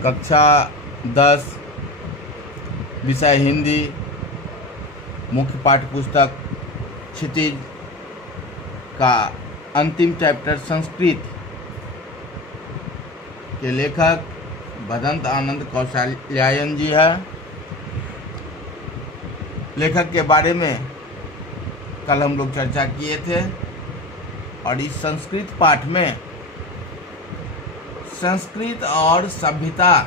कक्षा 10 विषय हिंदी, मुख्य पाठ्य पुस्तक क्षितिज का अंतिम चैप्टर संस्कृत के लेखक भदंत आनंद कौशल्यायन जी है। लेखक के बारे में कल हम लोग चर्चा किए थे और इस संस्कृत पाठ में संस्कृत और सभ्यता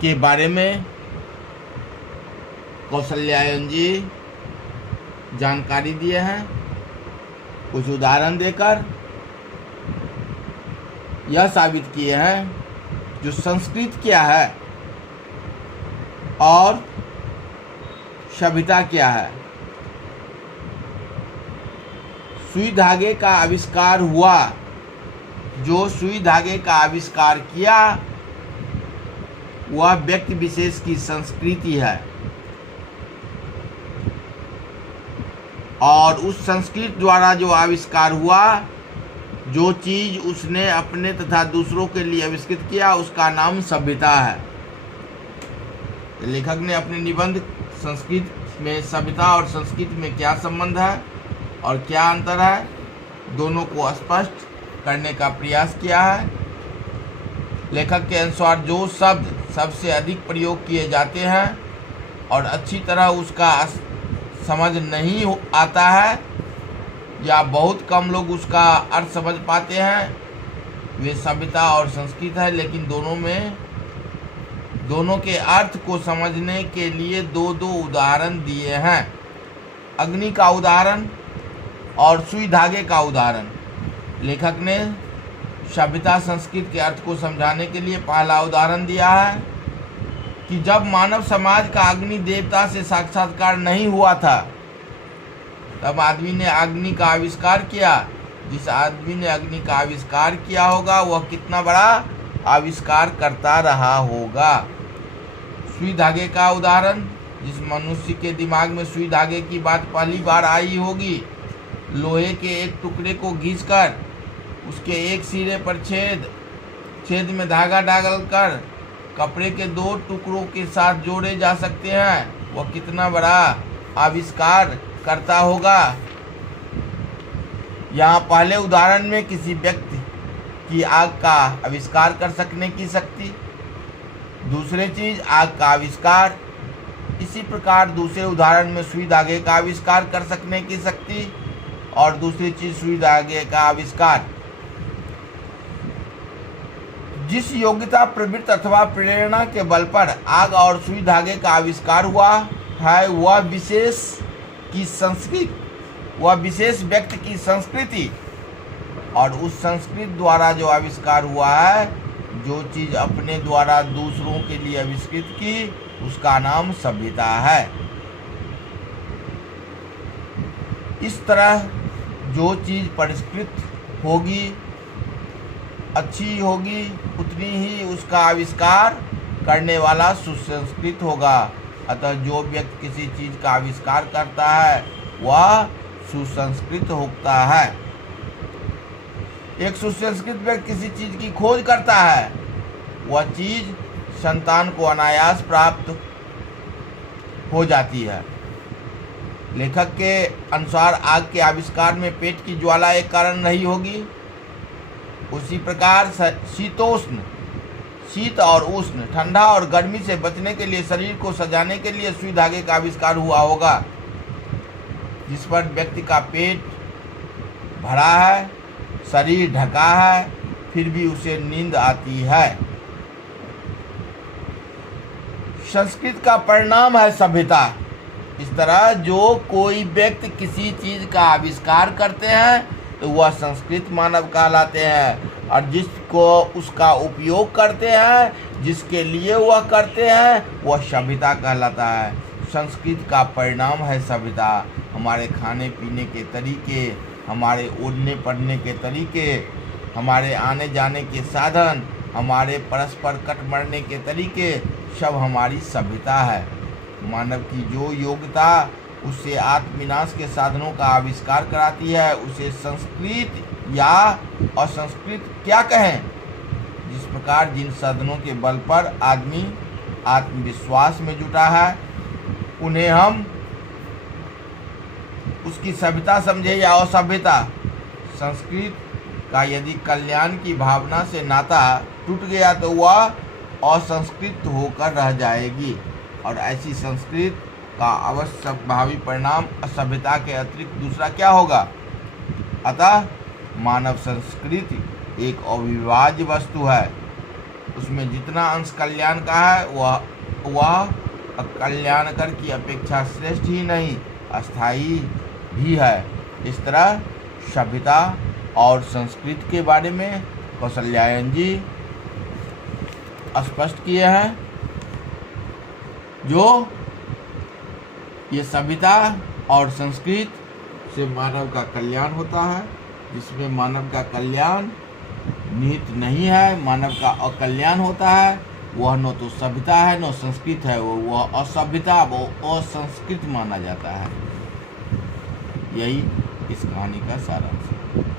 के बारे में कौशल्यायन जी जानकारी दिए हैं। कुछ उदाहरण देकर यह साबित किए हैं जो संस्कृत क्या है और सभ्यता क्या है। सुई धागे का आविष्कार हुआ, जो सुई धागे का आविष्कार किया वह व्यक्ति विशेष की संस्कृति है और उस संस्कृति द्वारा जो आविष्कार हुआ, जो चीज उसने अपने तथा दूसरों के लिए आविष्कृत किया, उसका नाम सभ्यता है। लेखक ने अपने निबंध संस्कृत में सभ्यता और संस्कृत में क्या संबंध है और क्या अंतर है, दोनों को स्पष्ट करने का प्रयास किया है। लेखक के अनुसार जो शब्द सबसे अधिक प्रयोग किए जाते हैं और अच्छी तरह उसका समझ नहीं आता है या बहुत कम लोग उसका अर्थ समझ पाते हैं, वे सभ्यता और संस्कृत है। लेकिन दोनों के अर्थ को समझने के लिए दो उदाहरण दिए हैं। अग्नि का उदाहरण और सुई धागे का उदाहरण। लेखक ने सभ्यता संस्कृत के अर्थ को समझाने के लिए पहला उदाहरण दिया है कि जब मानव समाज का अग्नि देवता से साक्षात्कार नहीं हुआ था, तब आदमी ने अग्नि का आविष्कार किया। जिस आदमी ने अग्नि का आविष्कार किया होगा वह कितना बड़ा आविष्कार करता रहा होगा। सुई धागे का उदाहरण, जिस मनुष्य के दिमाग में सुई धागे की बात पहली बार आई होगी, लोहे के एक टुकड़े को घिसकर उसके एक सिरे पर छेद में धागा डालकर कपड़े के दो टुकड़ों के साथ जोड़े जा सकते हैं, वह कितना बड़ा आविष्कार करता होगा। यहाँ पहले उदाहरण में किसी व्यक्ति की आग का आविष्कार कर सकने की शक्ति, दूसरी चीज आग का आविष्कार। इसी प्रकार दूसरे उदाहरण में सुई धागे का आविष्कार कर सकने की शक्ति और दूसरी चीज सुई धागे का आविष्कार। जिस योग्यता, प्रवृत्ति अथवा प्रेरणा के बल पर आग और सुई धागे का आविष्कार हुआ है, वह विशेष व्यक्ति की संस्कृति और उस संस्कृति द्वारा जो आविष्कार हुआ है, जो चीज अपने द्वारा दूसरों के लिए आविष्कृत की, उसका नाम सभ्यता है। इस तरह जो चीज परिष्कृत होगी, अच्छी होगी, उतनी ही उसका आविष्कार करने वाला सुसंस्कृत होगा। अतः जो व्यक्ति किसी चीज का आविष्कार करता है वह सुसंस्कृत होता है। एक सुसंस्कृत व्यक्ति किसी चीज की खोज करता है, वह चीज संतान को अनायास प्राप्त हो जाती है। लेखक के अनुसार आग के आविष्कार में पेट की ज्वाला एक कारण नहीं होगी, उसी प्रकार शीत और उष्ण, ठंडा और गर्मी से बचने के लिए शरीर को सजाने के लिए सुई धागे का आविष्कार हुआ होगा। जिस पर व्यक्ति का पेट भरा है, शरीर ढका है, फिर भी उसे नींद आती है। संस्कृत का परिणाम है सभ्यता। इस तरह जो कोई व्यक्ति किसी चीज का आविष्कार करते हैं तो वह संस्कृत मानव कहलाते हैं और जिसको उसका उपयोग करते हैं, जिसके लिए वह करते हैं, वह सभ्यता कहलाता है। संस्कृत का परिणाम है सभ्यता। हमारे खाने पीने के तरीके, हमारे उड़ने पढ़ने के तरीके, हमारे आने जाने के साधन, हमारे परस्पर कट मरने के तरीके, सब हमारी सभ्यता है। मानव की जो योग्यता उससे आत्मविनाश के साधनों का आविष्कार कराती है, उसे संस्कृत या असंस्कृत क्या कहें, जिस प्रकार जिन साधनों के बल पर आदमी आत्मविश्वास में जुटा है, उन्हें हम उसकी सभ्यता समझे या असभ्यता। संस्कृत का यदि कल्याण की भावना से नाता टूट गया तो वह असंस्कृत होकर रह जाएगी, और ऐसी संस्कृत का अवश्य भावी परिणाम असभ्यता के अतिरिक्त दूसरा क्या होगा। अतः मानव संस्कृति एक अविभाज्य वस्तु है। उसमें जितना अंश कल्याण का है वह कल्याणकर की अपेक्षा श्रेष्ठ ही नहीं, अस्थायी भी है। इस तरह सभ्यता और संस्कृति के बारे में कौशल्यायन जी स्पष्ट किए हैं। जो ये सभ्यता और संस्कृति से मानव का कल्याण होता है, जिसमें मानव का कल्याण निहित नहीं है, मानव का अकल्याण होता है, वह न तो सभ्यता है न संस्कृत है, वह असभ्यता, वो असंस्कृत माना जाता है। यही इस कहानी का सारांश है।